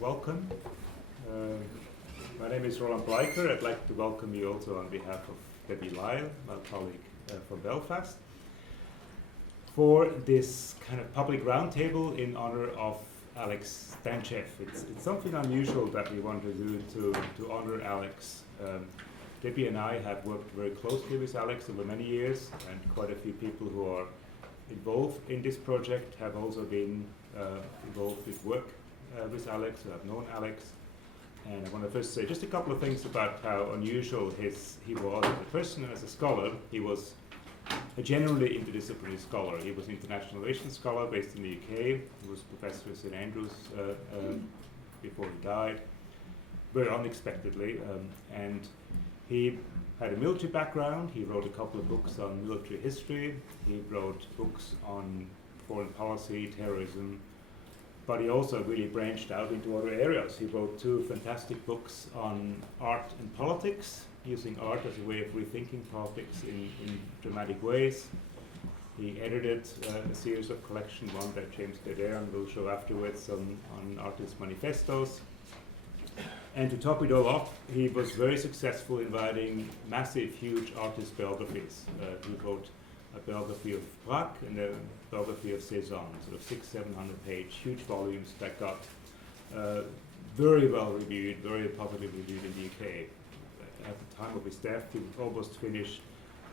welcome. My name is Roland Bleiker. I'd like to welcome you also on behalf of Debbie Lisle, my colleague from Belfast, for this kind of public roundtable in honor of Alex Danchev. It's something unusual that we want to do to honor Alex. Debbie and I have worked very closely with Alex over many years, and quite a few people who are involved in this project have also been involved with work with Alex, who have known Alex. And I want to first say just a couple of things about how unusual he was as a person and as a scholar. He was a generally interdisciplinary scholar. He was an international relations scholar based in the UK. He was professor at St Andrews before he died, very unexpectedly. And he had a military background. He wrote a couple of books on military history. He wrote books on foreign policy, terrorism, but he also really branched out into other areas. He wrote two fantastic books on art and politics, using art as a way of rethinking politics in dramatic ways. He edited a series of collection, one that James Derian will show afterwards on Artists Manifestos. And to top it all off, he was very successful in writing massive, huge artist biographies. He wrote a biography of Braque and a biography of Cézanne, sort of 600-700 page, huge volumes that got very well reviewed, very positively reviewed in the UK. At the time of his death, he almost finished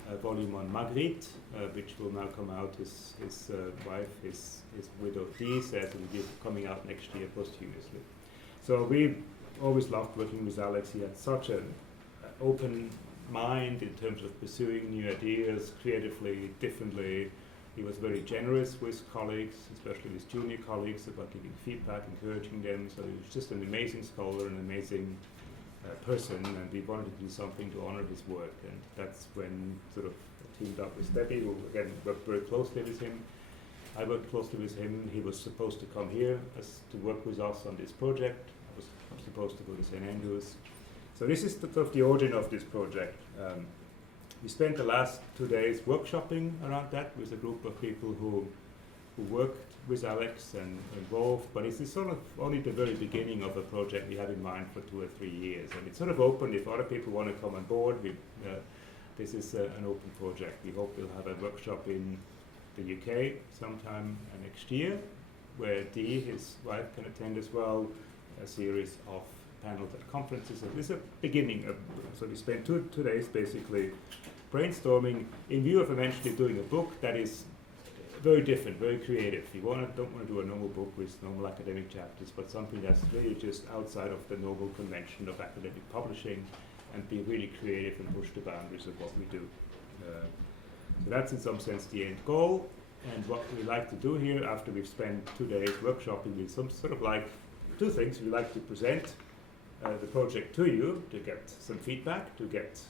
a volume on Magritte, which will now come out. His wife, his widow Dee, says it will be coming out next year posthumously. So we always loved working with Alex. He had such an open mind in terms of pursuing new ideas creatively, differently. He was very generous with colleagues, especially with junior colleagues, about giving feedback, encouraging them. So he was just an amazing scholar, an amazing person, and we wanted to do something to honor his work. And that's when sort of I teamed up with Debbie, who again worked very closely with him. I worked closely with him. He was supposed to come here to work with us on this project. I was supposed to go to St Andrews. So this is the origin of this project. We spent the last 2 days workshopping around that with a group of people who worked with Alex and involved, but it's sort of only the very beginning of a project we have in mind for 2 or 3 years. And it's sort of open if other people want to come on board. This is an open project. We hope we'll have a workshop in the UK sometime next year, where Dee, his wife, can attend as well, a series of panels at conferences. And this is a beginning. So we spent two days basically brainstorming in view of eventually doing a book that is very different, very creative. We don't want to do a normal book with normal academic chapters, but something that's really just outside of the normal convention of academic publishing and be really creative and push the boundaries of what we do. So that's in some sense the end goal. And what we like to do here after we've spent 2 days workshopping is some sort of like two things. We like to present the project to you to get some feedback, to get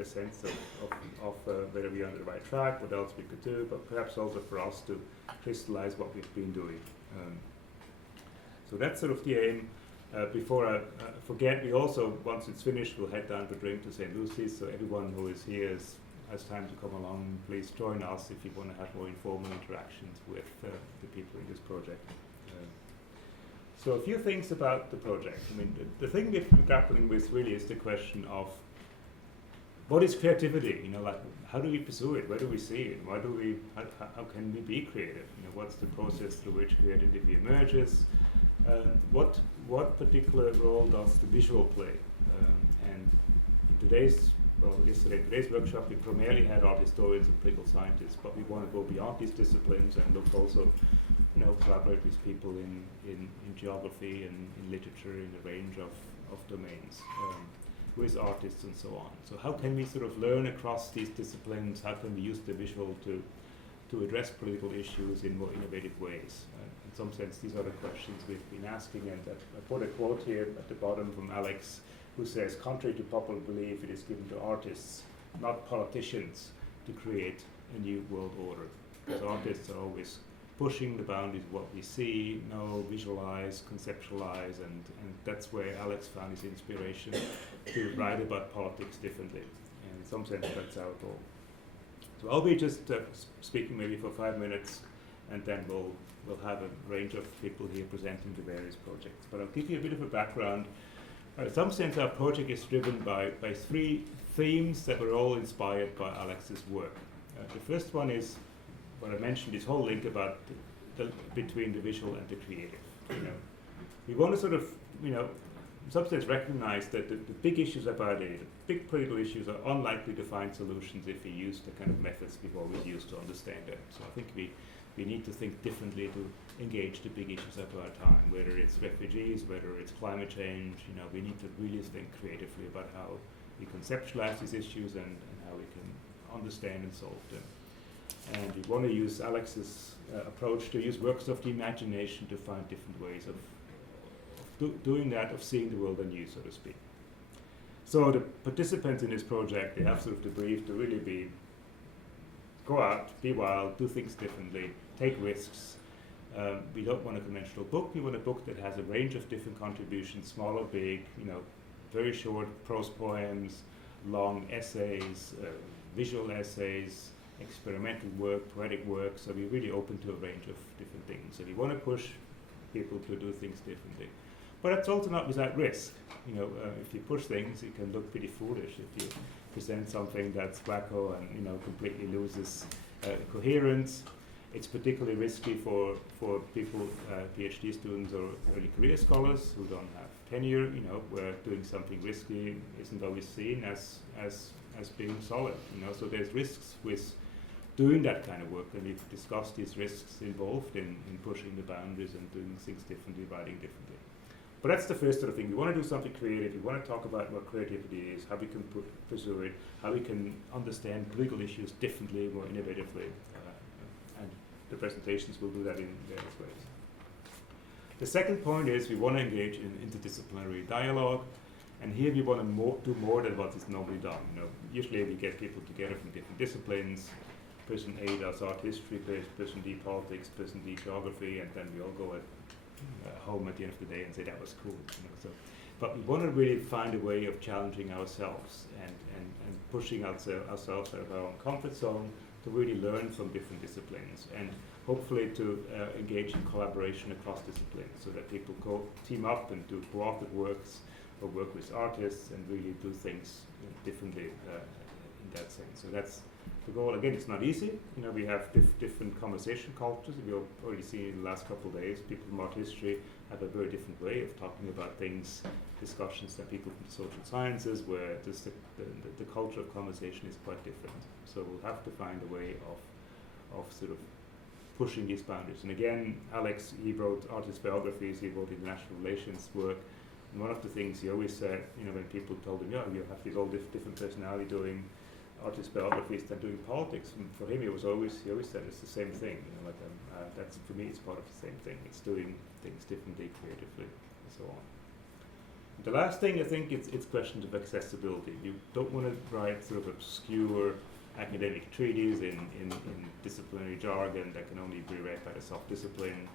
a sense of whether we're on the right track, what else we could do, but perhaps also for us to crystallize what we've been doing. So that's sort of the aim. Before I forget, we also, once it's finished, we'll head down to drink to St. Lucy's, so everyone who is here has time to come along. Please join us if you want to have more informal interactions with the people in this project. So a few things about the project. I mean, the thing we've been grappling with really is the question of what is creativity? Like how do we pursue it? Where do we see it? How can we be creative? What's the process through which creativity emerges? What particular role does the visual play? And in today's workshop, we primarily had art historians and political scientists, but we want to go beyond these disciplines and look also, collaborate with people in geography and in literature in a range of domains, with artists and so on. So how can we sort of learn across these disciplines? How can we use the visual to address political issues in more innovative ways? In some sense, these are the questions we've been asking, and I put a quote here at the bottom from Alex, who says, contrary to popular belief, it is given to artists, not politicians, to create a new world order. Because artists are always pushing the boundaries of what we see, know, visualize, conceptualize, and that's where Alex found his inspiration to write about politics differently. And in some sense, that's our goal. So I'll be just speaking maybe for 5 minutes, and then we'll we'll have a range of people here presenting the various projects. But I'll give you a bit of a background. In some sense, our project is driven by three themes that were all inspired by Alex's work. The first one is what I mentioned, this whole link about between the visual and the creative. We want to sort of, in some sense recognize that the big issues about it, the big political issues, are unlikely to find solutions if we use the kind of methods we've always used to understand them. So I think we need to think differently to engage the big issues of our time, whether it's refugees, whether it's climate change. We need to really think creatively about how we conceptualize these issues and how we can understand and solve them. And we want to use Alex's approach to use works of the imagination to find different ways of doing that, of seeing the world anew, so to speak. So the participants in this project, they have sort of the brief to really go out, be wild, do things differently, take risks. We don't want a conventional book. We want a book that has a range of different contributions, small or big, very short prose poems, long essays, visual essays, experimental work, poetic work. So we're really open to a range of different things. So we want to push people to do things differently. But it's also not without risk. If you push things, it can look pretty foolish if you present something that's wacko and completely loses coherence. It's particularly risky for people, PhD students or early career scholars who don't have tenure. Where doing something risky isn't always seen as being solid. So there's risks with doing that kind of work, and we've discussed these risks involved in pushing the boundaries and doing things differently, writing differently. But that's the first sort of thing. We want to do something creative. We want to talk about what creativity is, how we can pursue it, how we can understand political issues differently, more innovatively. And the presentations will do that in various ways. The second point is we want to engage in interdisciplinary dialogue. And here we want to do more than what is normally done. Usually we get people together from different disciplines. Person A does art history, person D politics, person D geography, and then we all go home at the end of the day and say that was cool. But we want to really find a way of challenging ourselves and pushing ourselves out of our own comfort zone to really learn from different disciplines and hopefully to engage in collaboration across disciplines so that people team up and do cooperative works or work with artists and really do things differently in that sense. So that's the goal. Again, it's not easy. We have different conversation cultures. We've already seen in the last couple of days, people from art history have a very different way of talking about things, discussions than people from the social sciences, where just the culture of conversation is quite different. So we'll have to find a way of sort of pushing these boundaries. And again, Alex, he wrote artist biographies, he wrote international relations work. And one of the things he always said, when people told him, you have this all different personality doing artist biographies than doing politics. And for him, he always said it's the same thing. That's, for me, it's part of the same thing. It's doing things differently, creatively, and so on. The last thing, I think, it's questions of accessibility. You don't want to write sort of obscure academic treatises in disciplinary jargon that can only be read by the self-discipline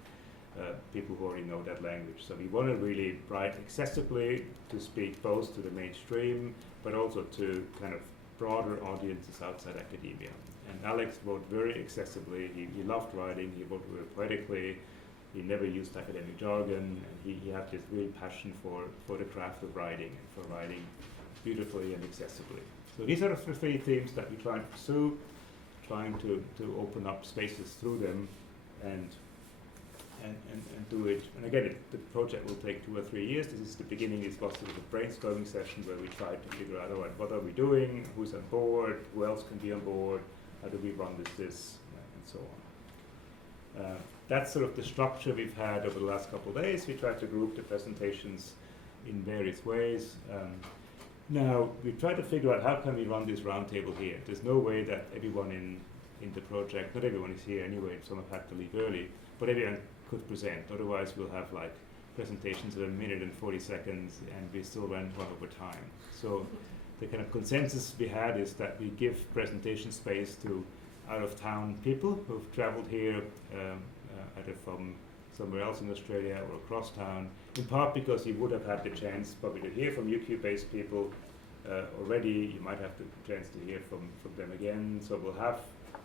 people who already know that language. So we want to really write accessibly to speak both to the mainstream, but also to kind of broader audiences outside academia. And Alex wrote very accessibly. He loved writing. He wrote very poetically. He never used academic jargon, and he had this real passion for the craft of writing and for writing beautifully and accessibly. So these are the three themes that we try to pursue, trying to open up spaces through them and do it. And again, the project will take 2 or 3 years. This is the beginning. This was sort of a brainstorming session where we tried to figure out, all right, what are we doing? Who's on board? Who else can be on board? How do we run this? And so on. That's sort of the structure we've had over the last couple of days. We tried to group the presentations in various ways. Now, we tried to figure out how can we run this roundtable here. There's no way that everyone in the project, not everyone is here anyway, some have had to leave early, but everyone could present. Otherwise, we'll have like presentations of 1 minute and 40 seconds, and we still run over time. So the kind of consensus we had is that we give presentation space to out-of-town people who've traveled here, either from somewhere else in Australia or across town, in part because you would have had the chance probably to hear from UK-based people already. You might have the chance to hear from them again. So we'll have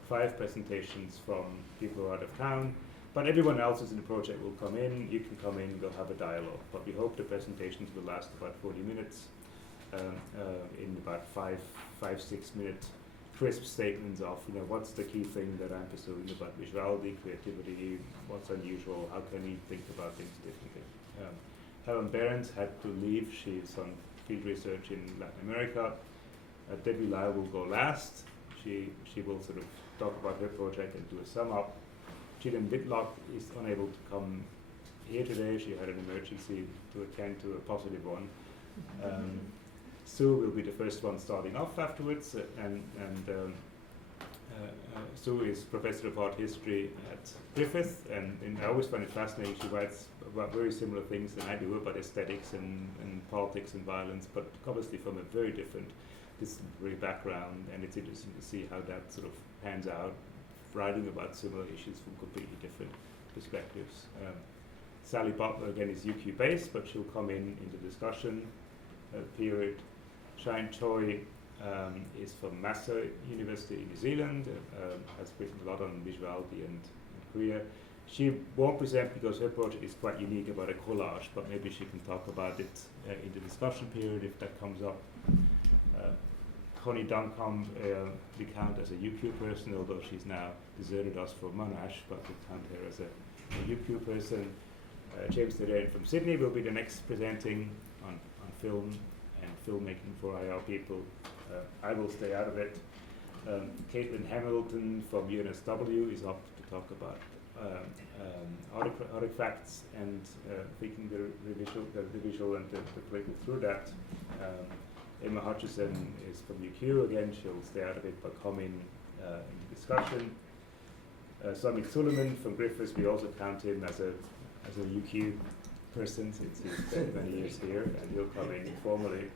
5 presentations from people who are out of town, But everyone else who's in the project will come in, you can come in, we'll have a dialogue. But we hope the presentations will last about 40 minutes in about 5-6 minute crisp statements of, what's the key thing that I'm pursuing about visuality, creativity, what's unusual, how can we think about things differently. Helen Behrens had to leave, she's on field research in Latin America. Debbie Lisle will go last. She will sort of talk about her project and do a sum up. Gillian Whitlock is unable to come here today. She had an emergency to attend to, a positive one. Sue will be the first one starting off afterwards, and Sue is Professor of Art History at Griffith, and I always find it fascinating. She writes about very similar things than I do about aesthetics and politics and violence, but obviously from a very different disciplinary background, and it's interesting to see how that sort of pans out, writing about similar issues from completely different perspectives. Sally Butler again is UQ based, but she'll come in the discussion period. Choi is from Massey University in New Zealand, has written a lot on visuality and Korea. She won't present because her project is quite unique about a collage, but maybe she can talk about it in the discussion period if that comes up. Connie Duncombe, we count as a UQ person, although she's now deserted us for Monash, but we count her as a UQ person. James Derian from Sydney will be the next presenting on film and filmmaking for IR people. I will stay out of it. Caitlin Hamilton from UNSW is up to talk about artifacts and thinking the visual and the political through that. Emma Hutchison is from UQ, again she'll stay out of it but come in the discussion. Samid Suliman from Griffith, we also count him as a UQ person since he's spent many years here, and he'll come in informally.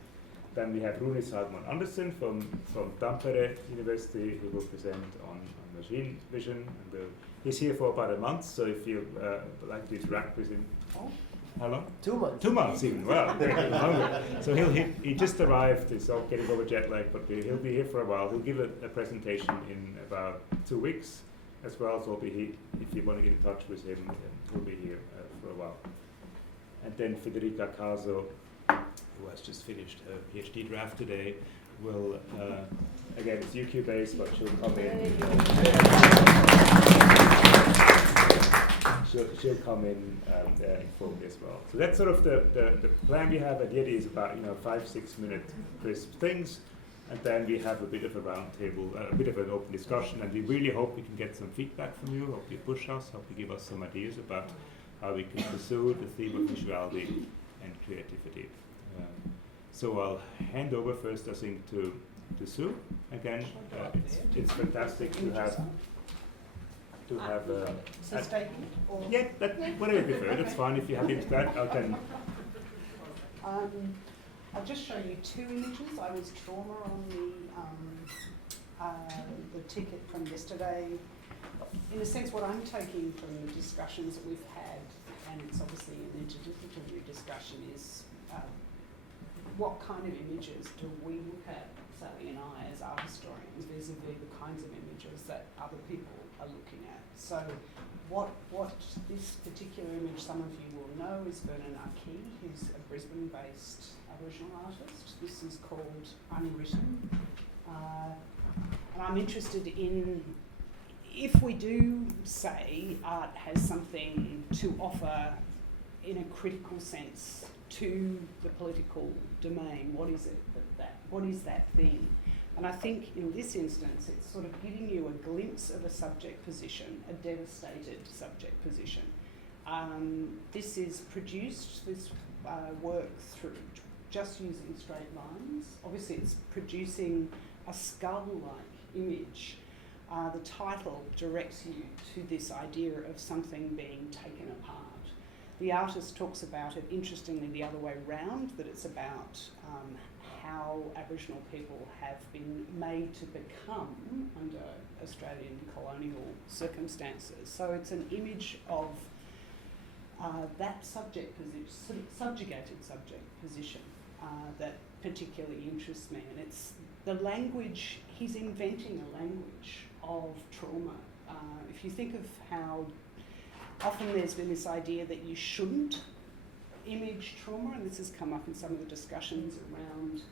Then we have Rune Andersen from Tampere University, who will present on machine vision. And he's here for about a month, so if you like to interact with him. How long? 2 months. 2 months even, well, longer. So he just arrived, he's all getting over jet lag, but he'll be here for a while. He'll give a presentation in about 2 weeks as well, so if you want to get in touch with him, he'll be here for a while. And then Federica Caso, who has just finished her PhD draft today, will, again, it's UQ based, but she'll come in. She'll come in informed as well. So that's sort of the plan we have. The idea is about 5-6 minute crisp things, and then we have a bit of a roundtable, a bit of an open discussion, and we really hope we can get some feedback from you. Hope you push us, hope you give us some ideas about how we can pursue the theme of visuality and creativity. So I'll hand over first, I think, to Sue. Again, it's fantastic to have. Yeah, whatever you prefer, that's fine. If you're happy with that, I can. I'll just show you 2 images. I was trauma on the ticket from yesterday. In a sense, what I'm taking from the discussions that we've had, and it's obviously an interdisciplinary discussion, is what kind of images do we look at, Sally and I, as art historians, vis-a-vis the kinds of images that other people are looking at. So what this particular image, some of you will know, is Vernon Arkey, who's a Brisbane-based Aboriginal artist. This is called Unwritten. And I'm interested in, if we do say art has something to offer in a critical sense to the political domain, what is it what is that thing? And I think in this instance, it's sort of giving you a glimpse of a subject position, a devastated subject position. This is produced, this work, through just using straight lines. Obviously, it's producing a skull-like image. The title directs you to this idea of something being taken apart. The artist talks about it, interestingly, the other way round, that it's about how Aboriginal people have been made to become under Australian colonial circumstances. So it's an image of that subject position, subjugated subject position that particularly interests me. And it's the language, he's inventing a language of trauma. If you think of how often there's been this idea that you shouldn't image trauma, and this has come up in some of the discussions around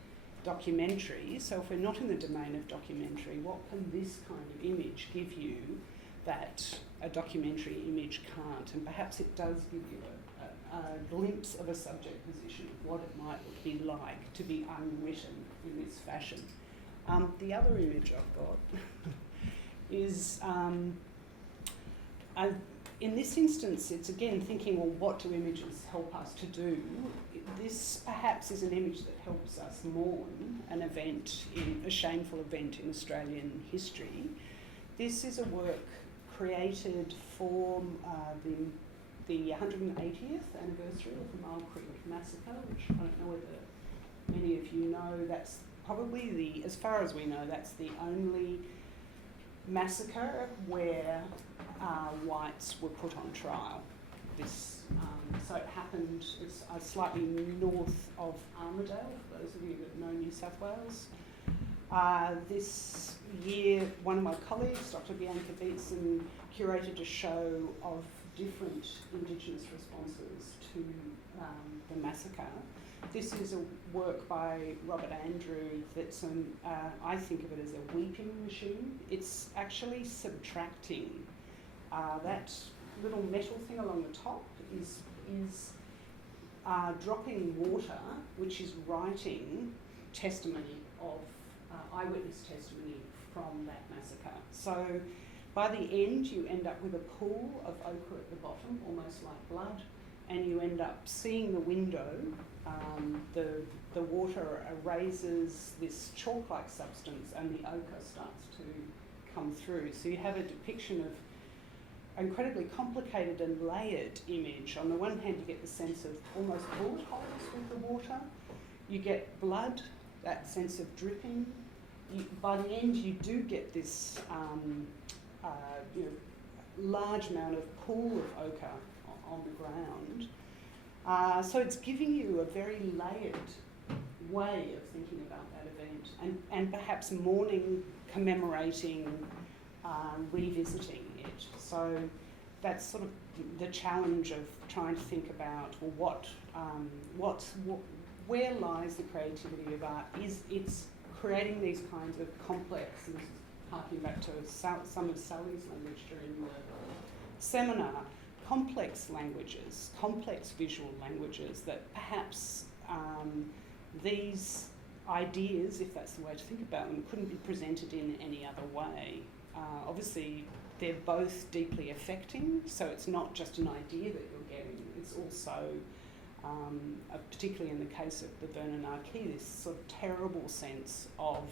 documentary. So if we're not in the domain of documentary, what can this kind of image give you that a documentary image can't? And perhaps it does give you a glimpse of a subject position, of what it might be like to be unwritten in this fashion. The other image I've got is, in this instance, it's again thinking, well, what do images help us to do? This perhaps is an image that helps us mourn an event, a shameful event in Australian history. This is a work created for the 180th anniversary of the Mile Creek Massacre, which I don't know whether many of you know. That's probably as far as we know, that's the only massacre where whites were put on trial. So it happened slightly north of Armidale, for those of you that know New South Wales. This year, one of my colleagues, Dr. Bianca Beetson, curated a show of different Indigenous responses to the massacre. This is a work by Robert Andrew that's, I think of it as a weeping machine. It's actually subtracting. That little metal thing along the top is dropping water, which is writing testimony of eyewitness testimony from that massacre. So by the end, you end up with a pool of ochre at the bottom, almost like blood, and you end up seeing the window. The water erases this chalk-like substance, and the ochre starts to come through. So you have a depiction of incredibly complicated and layered image. On the one hand, you get the sense of almost bullet holes with the water. You get blood, that sense of dripping. By the end, you do get this large amount of pool of ochre on the ground. So it's giving you a very layered way of thinking about that event, and perhaps mourning, commemorating, revisiting it. So that's sort of the challenge of trying to think about, well, where lies the creativity of art? It's creating these kinds of complex, and this is harking back to some of Sally's language during the seminar, complex languages, complex visual languages that perhaps these ideas, if that's the way to think about them, couldn't be presented in any other way. Obviously, they're both deeply affecting, so it's not just an idea that you're getting, it's also, particularly in the case of the Vernon Marquis, this sort of terrible sense of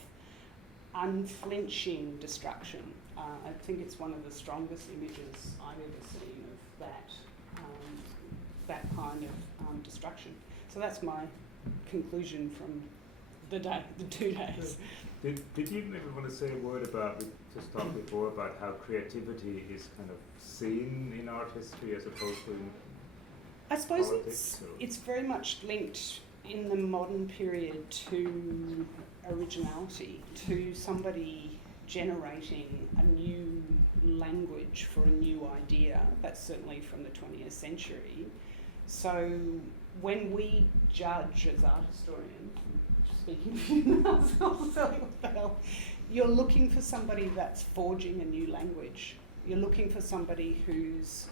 unflinching destruction. I think it's one of the strongest images I've ever seen of that kind of destruction. So that's my conclusion from the 2 days. Did you maybe want to say a word about, we just talked before about how creativity is kind of seen in art history as opposed to in I suppose politics, it's very much linked in the modern period to originality, to somebody generating a new language for a new idea. That's certainly from the 20th century. So when we judge as art historians, speaking you're looking for somebody that's forging a new language. You're looking for somebody who's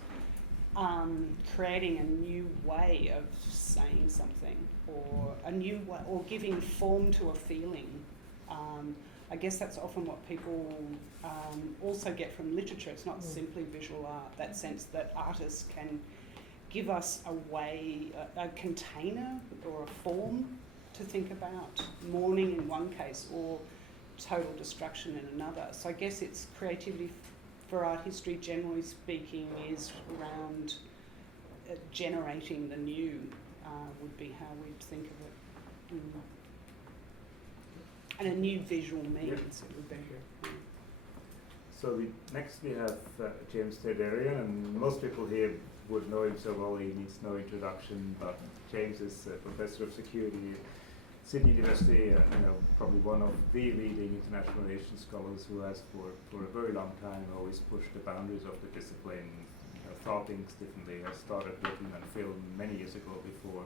creating a new way of saying something, or a new way, or giving form to a feeling. I guess that's often what people also get from literature. It's not simply visual art, that sense that artists can give us a way, a container or a form to think about mourning in one case or total destruction in another. So I guess it's creativity for art history, generally speaking, is around generating the new, would be how we'd think of it. And a new visual means it would be. So next we have James Derian, and most people here would know him so well he needs no introduction, but James is a professor of security at Sydney University, probably one of the leading international relations scholars who has for a very long time always pushed the boundaries of the discipline, thought things differently. I started working on film many years ago before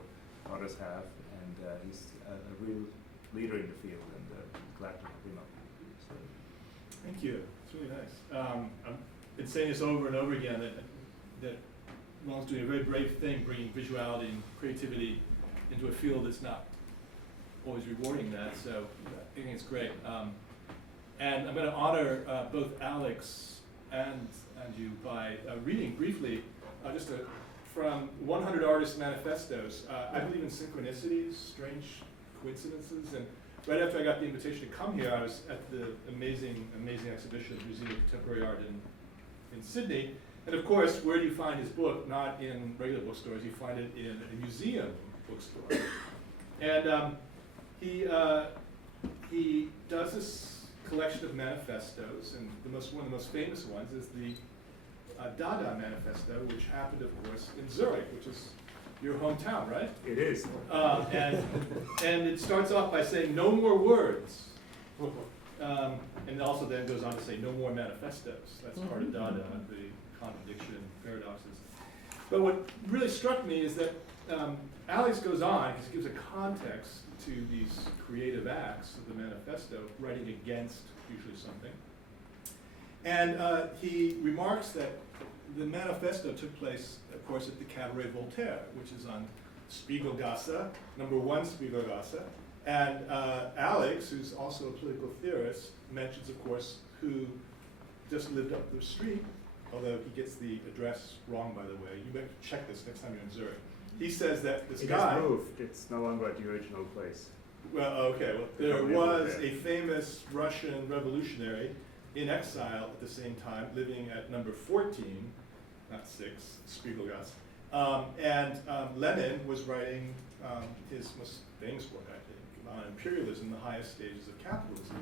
others have, and he's a real leader in the field, and glad to have him up. So. Thank you. It's really nice. I've been saying this over and over again that Roland's doing a very brave thing, bringing visuality and creativity into a field that's not always rewarding that. So I think it's great. And I'm going to honor both Alex and you by reading briefly from 100 Artists Manifestos. I believe in synchronicities, strange coincidences, and right after I got the invitation to come here, I was at the amazing exhibition at the Museum of Contemporary Art in Sydney. And of course, where do you find his book? Not in regular bookstores. You find it in a museum bookstore. And he does this collection of manifestos, and one of the most famous ones is the Dada Manifesto, which happened, of course, in Zurich, which is your hometown, right? It is. And it starts off by saying, no more words. And also then goes on to say, no more manifestos. That's part of Dada, the contradiction, paradoxes. But what really struck me is that Alex goes on, because he gives a context to these creative acts of the manifesto, writing against usually something. And he remarks that the manifesto took place, of course, at the Cabaret Voltaire, which is on Spiegelgasse, number 1 Spiegelgasse. And Alex, who's also a political theorist, mentions, of course, who just lived up the street, although he gets the address wrong, by the way. You better check this next time you're in Zurich. He says that this guy... It has moved. It's no longer at the original place. Well, okay. Well, there was a famous Russian revolutionary in exile at the same time, living at number 14, not 6, Spiegelgasse. And Lenin was writing his most famous work, I think, on imperialism, the highest stages of capitalism.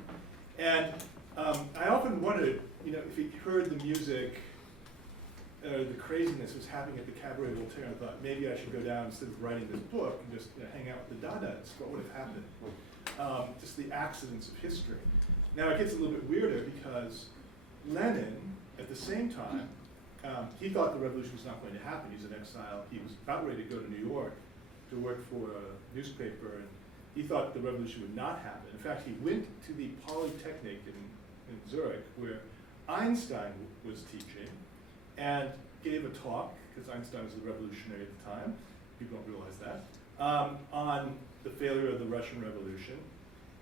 And I often wondered, if he heard the music, the craziness was happening at the Cabaret Voltaire, and I thought maybe I should go down instead of writing this book and just hang out with the Dadaists. What would have happened? Just the accidents of history. Now it gets a little bit weirder because Lenin, at the same time, he thought the revolution was not going to happen. He's in exile. He was about ready to go to New York to work for a newspaper, and he thought the revolution would not happen. In fact, he went to the Polytechnic in Zurich, where Einstein was teaching, and gave a talk, because Einstein was a revolutionary at the time, people don't realize that, on the failure of the Russian Revolution.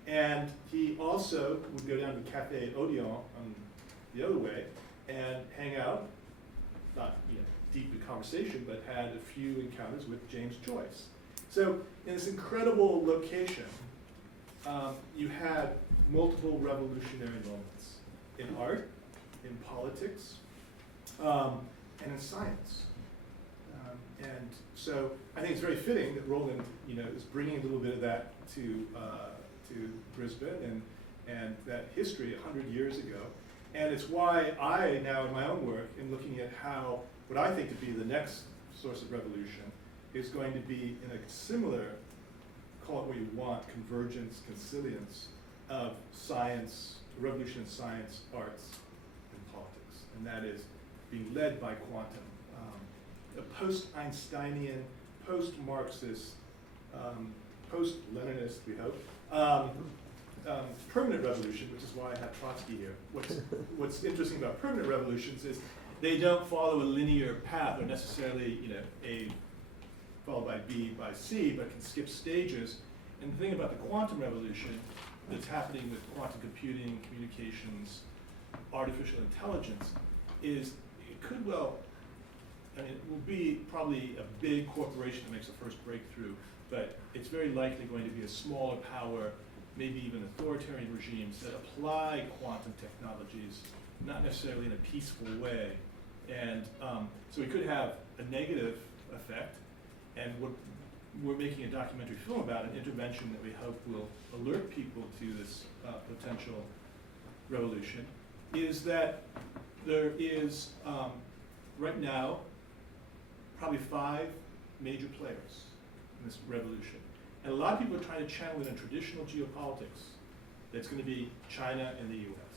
And he also would go down to Café Odeon on the other way and hang out, not deep in conversation, but had a few encounters with James Joyce. So in this incredible location, you had multiple revolutionary moments in art, in politics, and in science. And so I think it's very fitting that Roland, is bringing a little bit of that to Brisbane and that history 100 years ago. And it's why I now in my own work am looking at how what I think to be the next source of revolution is going to be in a similar, call it what you want, convergence, consilience of science, revolution in science, arts, and politics. And that is being led by quantum. A post-Einsteinian, post-Marxist, post-Leninist, we hope, permanent revolution, which is why I have Trotsky here. What's interesting about permanent revolutions is they don't follow a linear path or necessarily, A followed by B by C, but can skip stages. And the thing about the quantum revolution that's happening with quantum computing, communications, artificial intelligence is it could it will be probably a big corporation that makes the first breakthrough, but it's very likely going to be a smaller power, maybe even authoritarian regimes that apply quantum technologies, not necessarily in a peaceful way. And so we could have a negative effect, and what we're making a documentary film about, an intervention that we hope will alert people to this potential revolution, is that there is, right now, probably 5 major players in this revolution. And a lot of people are trying to channel it in traditional geopolitics. That's going to be China and the US.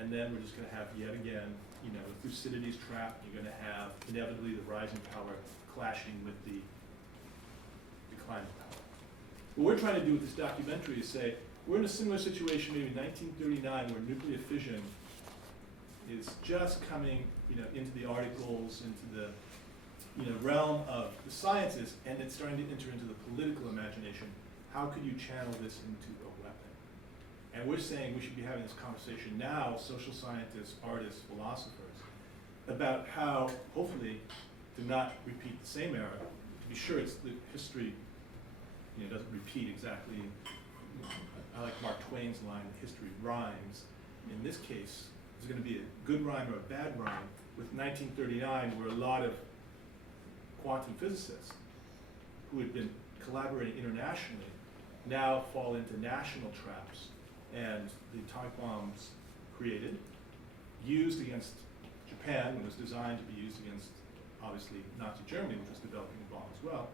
And then we're just going to have, yet again, with Thucydides' trap, you're going to have inevitably the rising power clashing with the decline of power. What we're trying to do with this documentary is say, we're in a similar situation, maybe 1939, where nuclear fission is just coming, into the articles, into the, realm of the sciences, and it's starting to enter into the political imagination. How could you channel this into a weapon? And we're saying we should be having this conversation now, social scientists, artists, philosophers, about how, hopefully, to not repeat the same era. To be sure, it's the history, doesn't repeat exactly. I like Mark Twain's line, history rhymes. In this case, there's going to be a good rhyme or a bad rhyme with 1939, where a lot of quantum physicists who had been collaborating internationally now fall into national traps, and the atomic bombs created, used against Japan, was designed to be used against, obviously, Nazi Germany, which was developing a bomb as well.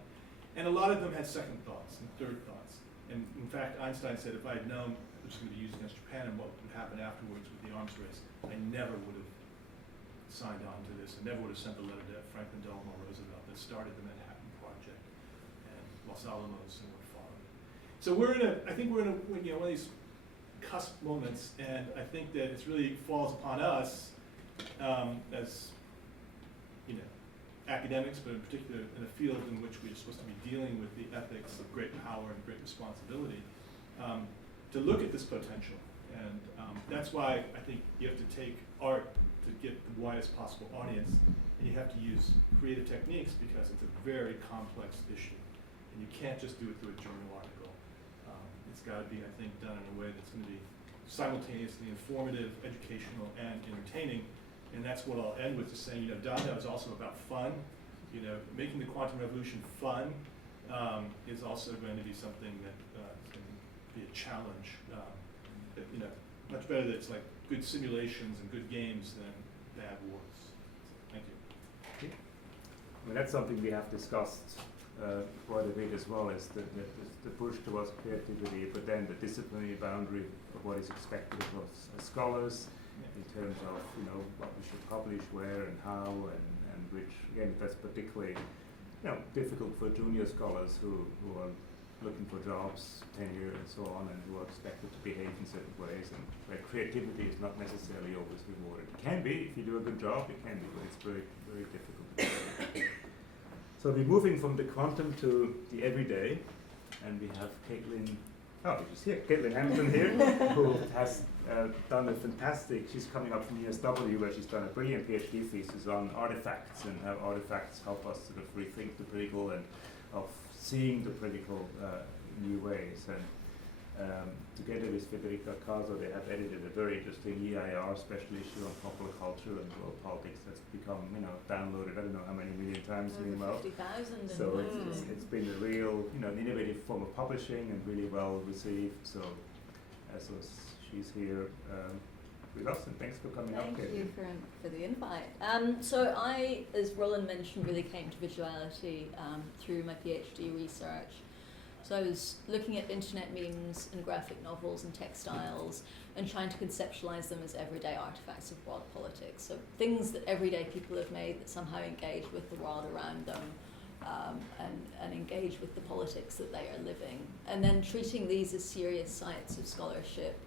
And a lot of them had second thoughts and third thoughts. And in fact, Einstein said, if I had known it was going to be used against Japan and what would happen afterwards with the arms race, I never would have signed on to this. I never would have sent the letter to Franklin Delano Roosevelt that started the Manhattan Project and Los Alamos and what followed. So I think we're in one of these cusp moments, and I think that it really falls upon us as academics, but in particular in a field in which we're supposed to be dealing with the ethics of great power and great responsibility, to look at this potential. And that's why I think you have to take art to get the widest possible audience, and you have to use creative techniques because it's a very complex issue. And you can't just do it through a journal article. It's got to be, I think, done in a way that's going to be simultaneously informative, educational, and entertaining. And that's what I'll end with, is saying, Danchev is also about fun. Making the quantum revolution fun is also going to be something that is going to be a challenge. Much better that it's like good simulations and good games than bad wars. Thank you. I mean, that's something we have discussed quite a bit as well, is the push towards creativity, but then the disciplinary boundary of what is expected of us as scholars, in terms of what we should publish, where and how, and which, again, that's particularly difficult for junior scholars who are looking for jobs, tenure, and so on, and who are expected to behave in certain ways, and where creativity is not necessarily always rewarded. It can be, if you do a good job, it can be, but it's very, very difficult to do. So we're moving from the quantum to the everyday, and we have she's here, Caitlin Hampton here, who has done a fantastic, she's coming up from UNSW, where she's done a brilliant PhD thesis on artifacts, and how artifacts help us sort of rethink the political and of seeing the political new ways. And together with Federica Caso, they have edited a very interesting EIR special issue on popular culture and world politics that's become, downloaded, I don't know how many million times. Over 50,000. So it's been a real, an innovative form of publishing and really well received. So she's here with us, and thanks for coming up. Thank you for the invite. So I, as Roland mentioned, really came to Visuality through my PhD research. So I was looking at internet memes and graphic novels and textiles and trying to conceptualize them as everyday artifacts of world politics. So things that everyday people have made that somehow engage with the world around them and engage with the politics that they are living. And then treating these as serious sites of scholarship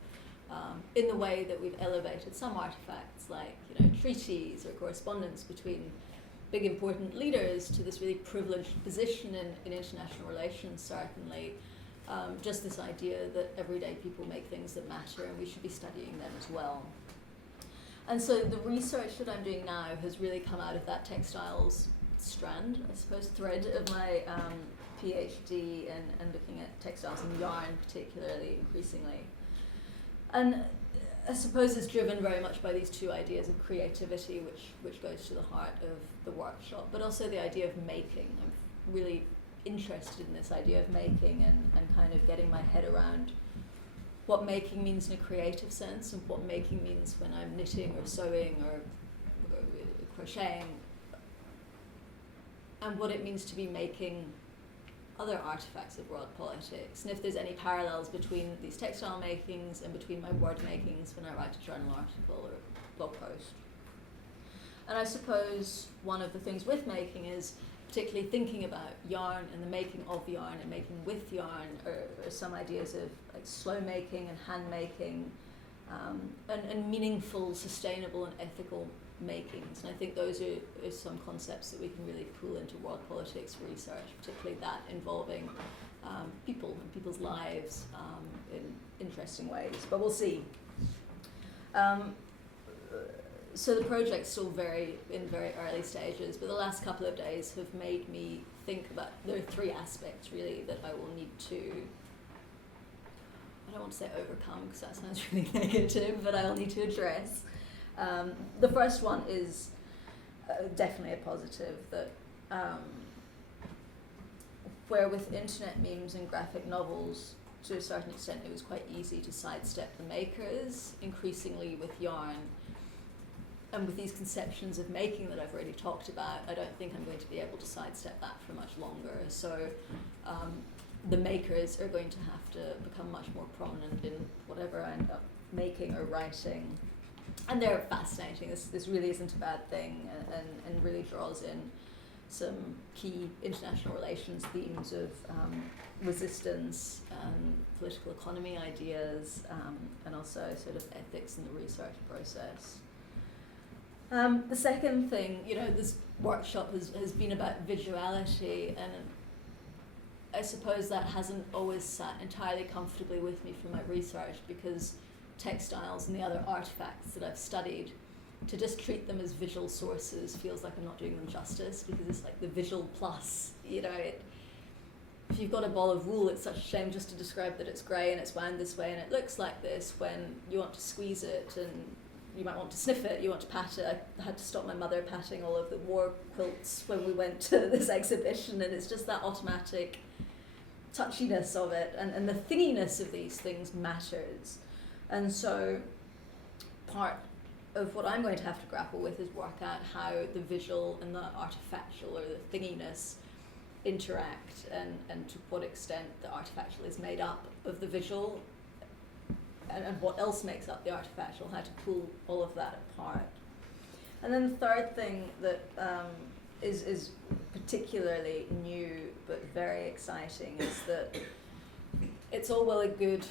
in the way that we've elevated some artifacts like treaties or correspondence between big important leaders to this really privileged position in international relations, certainly. Just this idea that everyday people make things that matter and we should be studying them as well. And so the research that I'm doing now has really come out of that textiles strand, I suppose, thread of my PhD and looking at textiles and yarn particularly increasingly. And I suppose it's driven very much by these two ideas of creativity, which goes to the heart of the workshop, but also the idea of making. I'm really interested in this idea of making and kind of getting my head around what making means in a creative sense and what making means when I'm knitting or sewing or crocheting, and what it means to be making other artifacts of world politics, and if there's any parallels between these textile makings and between my word makings when I write a journal article or blog post. And I suppose one of the things with making is particularly thinking about yarn and the making of yarn and making with yarn are some ideas of like slow making and hand making, and meaningful, sustainable and ethical makings. And I think those are some concepts that we can really pull into world politics research, particularly that involving people and people's lives in interesting ways. But we'll see. So the project's still in very early stages, but the last couple of days have made me think about, there are three aspects really that I will need to, I don't want to say overcome because that sounds really negative, but I'll need to address. The first one is definitely a positive, that where with internet memes and graphic novels, to a certain extent it was quite easy to sidestep the makers, increasingly with yarn. And with these conceptions of making that I've already talked about, I don't think I'm going to be able to sidestep that for much longer. So the makers are going to have to become much more prominent in whatever I end up making or writing. And they're fascinating. This really isn't a bad thing, and really draws in some key international relations themes of resistance, political economy ideas, and also sort of ethics in the research process. The second thing, this workshop has been about visuality, and I suppose that hasn't always sat entirely comfortably with me for my research, because textiles and the other artifacts that I've studied, to just treat them as visual sources feels like I'm not doing them justice, because it's like the visual plus, if you've got a ball of wool, it's such a shame just to describe that it's grey and it's wound this way and it looks like this, when you want to squeeze it and you might want to sniff it, you want to pat it. I had to stop my mother patting all of the war quilts when we went to this exhibition, and it's just that automatic touchiness of it, and the thinginess of these things matters. And so part of what I'm going to have to grapple with is work out how the visual and the artifactual, or the thinginess, interact, and to what extent the artifactual is made up of the visual, and what else makes up the artifactual, how to pull all of that apart. And then the third thing that is particularly new but very exciting is that it's all well and good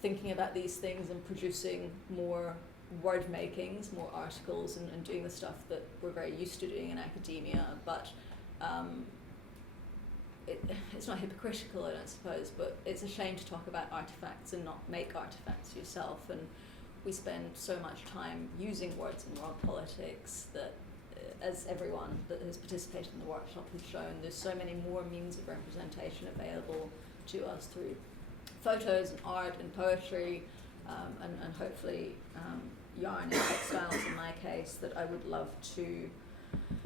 thinking about these things and producing more word makings, more articles, and doing the stuff that we're very used to doing in academia, but it's not hypocritical, I don't suppose, but it's a shame to talk about artifacts and not make artifacts yourself. And we spend so much time using words in world politics that, as everyone that has participated in the workshop has shown, there's so many more means of representation available to us through photos and art and poetry, and hopefully yarn and textiles in my case, that I would love to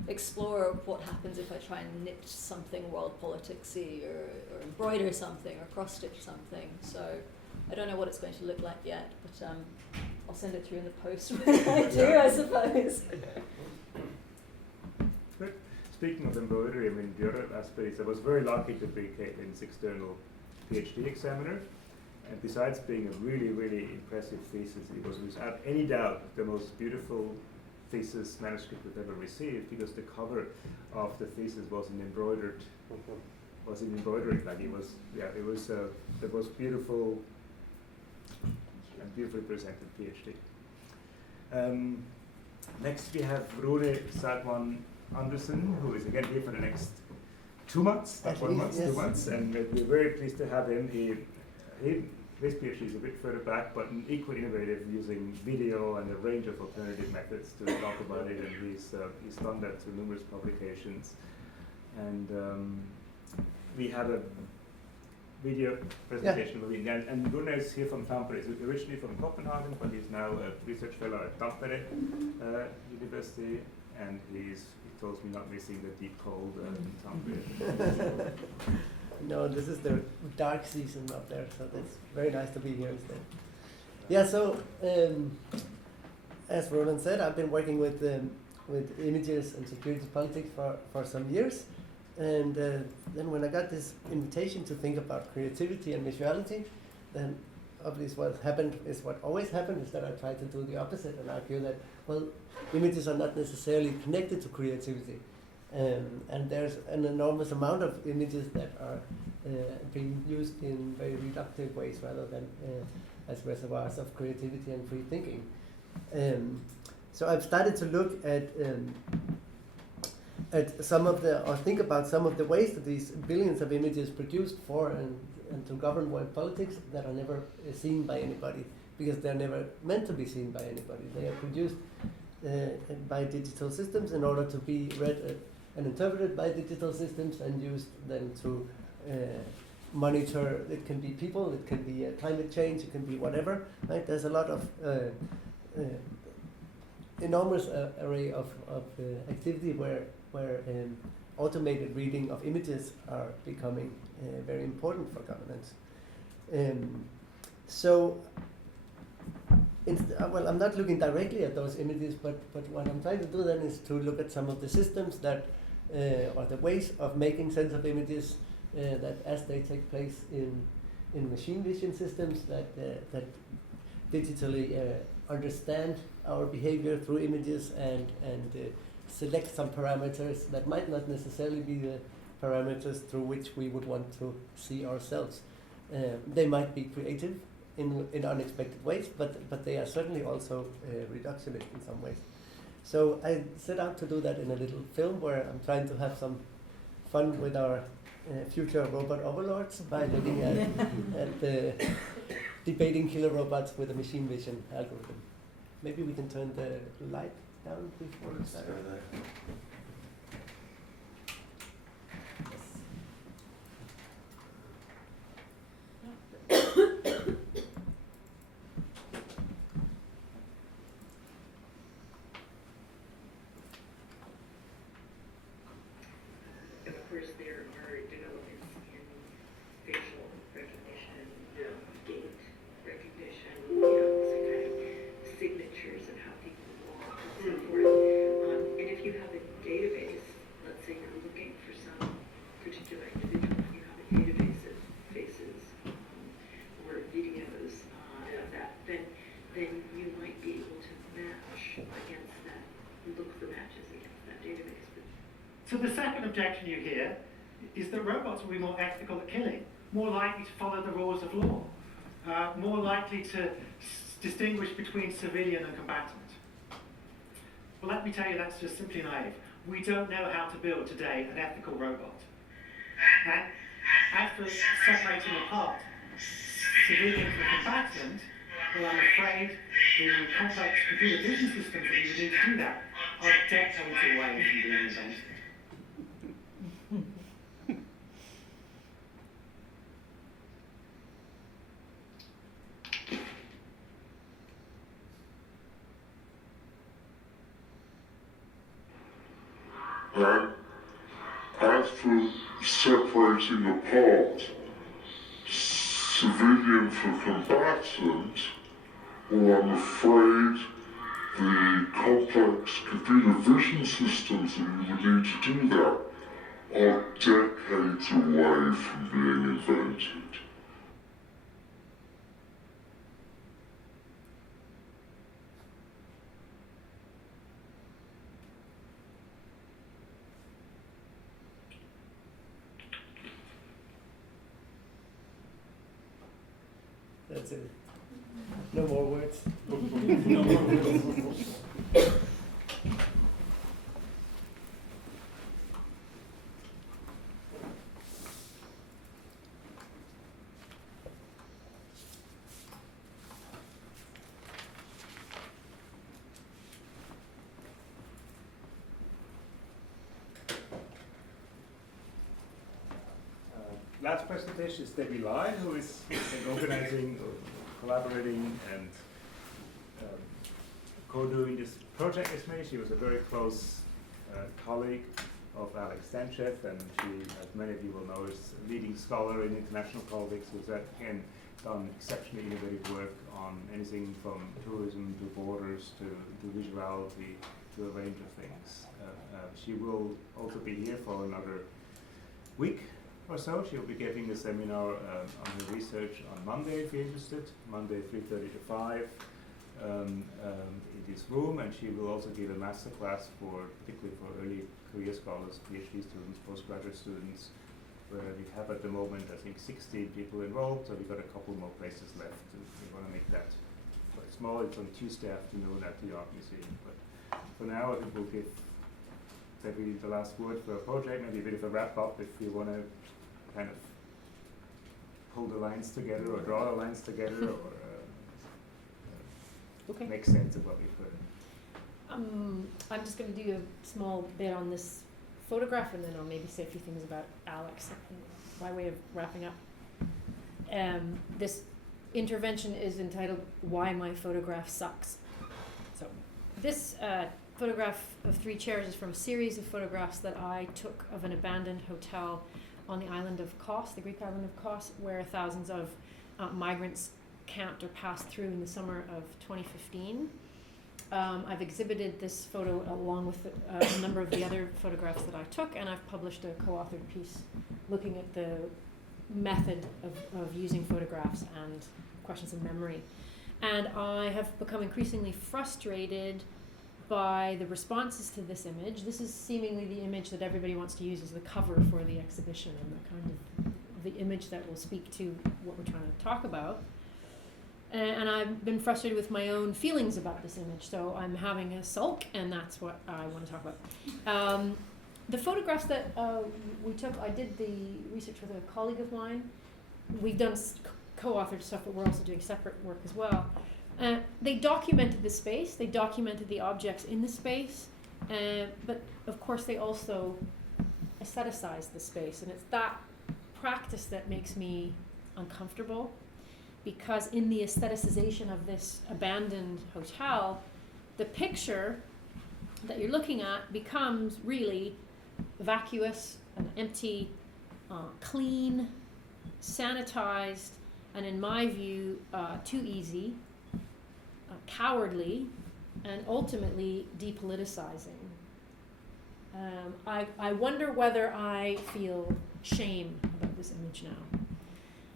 explore what happens if I try and knit something world politicsy, or embroider something, or cross-stitch something. So I don't know what it's going to look like yet, but I'll send it through in the post when I do, I suppose. Good. Speaking of embroidery, the other aspect is I was very lucky to be Caitlin's external PhD examiner. And besides being a really, really impressive thesis, it was without any doubt the most beautiful thesis manuscript we've ever received, because the cover of the thesis was in embroidery. Like it was the most beautiful and beautifully presented PhD. Next we have Rune Saugmann Andersen, who is again here for the next 2 months, not 1 month, yes. 2 months, and we're very pleased to have him. His PhD is a bit further back, but equally innovative, using video and a range of alternative methods to talk about it, and he's done that through numerous publications. And we have a video presentation with him. And Rune is here from Tampere. He's originally from Copenhagen, but he's now a research fellow at Tampere University, and he tells me not missing the deep cold in Tampere. No, this is the dark season up there, so it's very nice to be here instead. Yeah, so as Roland said, I've been working with images and security politics for some years, and then when I got this invitation to think about creativity and visuality, then obviously what happened is what always happened, is that I try to do the opposite and argue that, well, images are not necessarily connected to creativity. And there's an enormous amount of images that are being used in very reductive ways rather than as reservoirs of creativity and free thinking. So I've started to look at some of the, or think about some of the ways that these billions of images produced for and to govern world politics that are never seen by anybody, because they're never meant to be seen by anybody. They are produced by digital systems in order to be read and interpreted by digital systems and used then to monitor. It can be people, it can be climate change, it can be whatever. Right? There's a lot of enormous array of activity where automated reading of images are becoming very important for governance. So, well, I'm not looking directly at those images, but what I'm trying to do then is to look at some of the systems that, or the ways of making sense of images that as they take place in machine vision systems that digitally understand our behavior through images and select some parameters that might not necessarily be the parameters through which we would want to see ourselves. They might be creative in unexpected ways, but they are certainly also reductionist in some ways. So I set out to do that in a little film where I'm trying to have some fun with our future robot overlords by looking at debating killer robots with a machine vision algorithm. Maybe we can turn the light down before we start. Of course, there are developments in facial recognition, gait recognition, some kind of signatures of how people walk and so forth. And if you have a database, let's say you're looking for some particular individual, and you have a database of faces or videos of that, then you might be able to match against that, look for matches against that database. So the second objection you hear is that robots will be more ethical at killing, more likely to follow the rules of law, more likely to distinguish between civilian and combatant. Well, let me tell you, that's just simply naive. We don't know how to build today an ethical robot. And as for separating apart civilian from combatant, well, I'm afraid the complex computer vision systems that we would need to do that are decades away from being invented. And as for separating apart civilian from combatant, well, I'm afraid the complex computer vision systems that we would need to do that are decades away from being invented. That's it. No more words. No more words. Last presentation is Debbie Lisle, who is organizing, collaborating, and co-doing this project with me. She was a very close colleague of Alex Danchev, and she, as many of you will know, is a leading scholar in international politics, who's again done exceptionally innovative work on anything from tourism to borders to visuality to a range of things. She will also be here for another week. or so. She'll be giving a seminar on her research on Monday, if you're interested. Monday, 3:30 to 5, in this room, and she will also give a master class particularly for early career scholars, PhD students, postgraduate students, where we have at the moment, I think, 16 people enrolled, so we've got a couple more places left, and we want to make that quite small. It's on Tuesday afternoon at the Art Museum, but for now, I think we'll give Debbie the last word for a project, maybe a bit of a wrap-up if you want to kind of pull the lines together or draw the lines together or Okay. make sense of what we've heard. I'm just going to do a small bit on this photograph, and then I'll maybe say a few things about Alex by way of wrapping up. This intervention is entitled "Why My Photograph Sucks." So this photograph of 3 chairs is from a series of photographs that I took of an abandoned hotel on the island of Kos, the Greek island of Kos, where thousands of migrants camped or passed through in the summer of 2015. I've exhibited this photo along with a number of the other photographs that I took, and I've published a co-authored piece looking at the method of using photographs and questions of memory. And I have become increasingly frustrated by the responses to this image. This is seemingly the image that everybody wants to use as the cover for the exhibition, and the kind of the image that will speak to what we're trying to talk about. And I've been frustrated with my own feelings about this image, so I'm having a sulk, and that's what I want to talk about. The photographs that we took, I did the research with a colleague of mine. We've done co-authored stuff, but we're also doing separate work as well. They documented the space, they documented the objects in the space, but of course they also aestheticized the space, and it's that practice that makes me uncomfortable. Because in the aestheticization of this abandoned hotel, the picture that you're looking at becomes really vacuous and empty, clean, sanitized, and in my view, too easy, cowardly, and ultimately depoliticizing. I wonder whether I feel shame about this image now.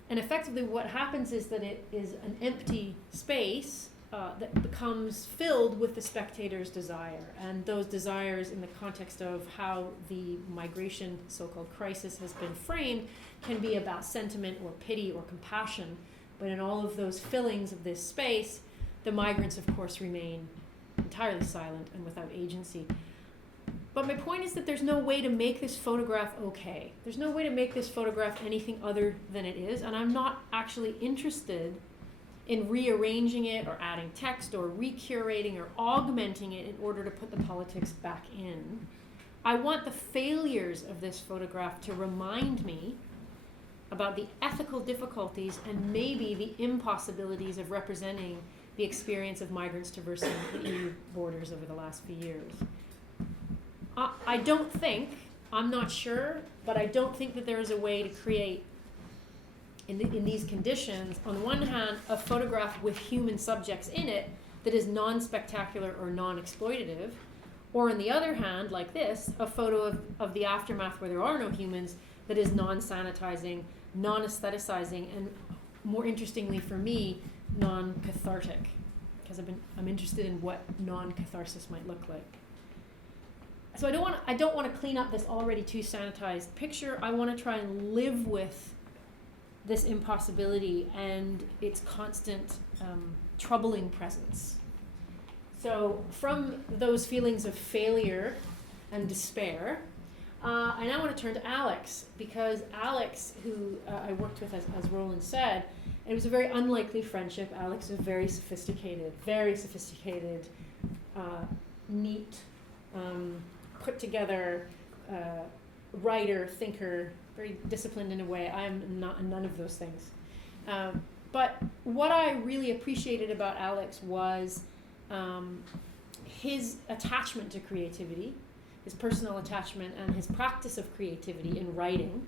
And effectively what happens is that it is an empty space that becomes filled with the spectator's desire. And those desires, in the context of how the migration so-called crisis has been framed, can be about sentiment or pity or compassion. But in all of those fillings of this space, the migrants, of course, remain entirely silent and without agency. But my point is that there's no way to make this photograph okay. There's no way to make this photograph anything other than it is, and I'm not actually interested in rearranging it or adding text or recurating or augmenting it in order to put the politics back in. I want the failures of this photograph to remind me about the ethical difficulties and maybe the impossibilities of representing the experience of migrants traversing the EU borders over the last few years. I don't think, I'm not sure, but I don't think that there is a way to create, in these conditions, on the one hand, a photograph with human subjects in it that is non-spectacular or non-exploitative, or on the other hand, like this, a photo of the aftermath where there are no humans that is non-sanitizing, non-aestheticizing, and more interestingly for me, non-cathartic, because I'm interested in what non-catharsis might look like. So I don't want to clean up this already too sanitized picture. I want to try and live with this impossibility and its constant troubling presence. So from those feelings of failure and despair, I now want to turn to Alex, because Alex, who I worked with, as Roland said, it was a very unlikely friendship. Alex is very sophisticated, neat, put together writer, thinker, very disciplined in a way. I am none of those things. But what I really appreciated about Alex was his attachment to creativity, his personal attachment and his practice of creativity in writing,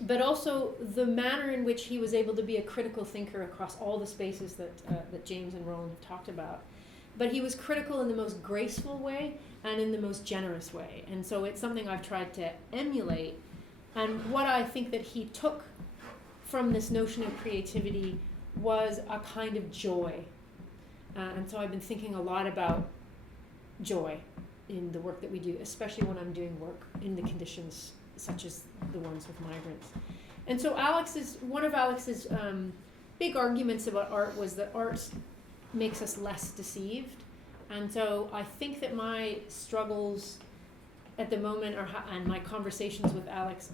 but also the manner in which he was able to be a critical thinker across all the spaces that James and Roland have talked about. But he was critical in the most graceful way and in the most generous way. And so it's something I've tried to emulate. And what I think that he took from this notion of creativity was a kind of joy. And so I've been thinking a lot about joy in the work that we do, especially when I'm doing work in the conditions such as the ones with migrants. And so one of Alex's big arguments about art was that art makes us less deceived. And so I think that my struggles at the moment and my conversations with Alex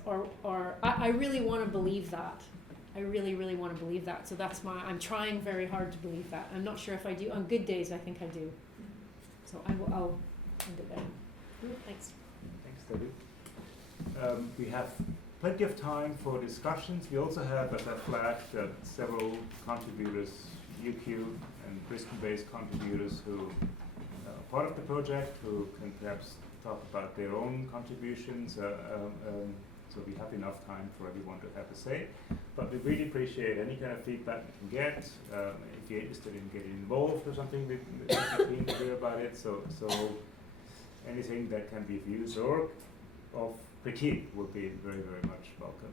I really want to believe that. I really, really want to believe that. So I'm trying very hard to believe that. I'm not sure if I do. On good days, I think I do. So I'll end it there. Thanks. Thanks, Debbie. We have plenty of time for discussions. We also have, as I flagged, several contributors, UQ and Bristol-based contributors who are part of the project, who can perhaps talk about their own contributions. So we have enough time for everyone to have a say. But we really appreciate any kind of feedback we can get. If you're interested in getting involved or something, we're keen to hear about it. So anything that can be views or of critique would be very, very much welcome.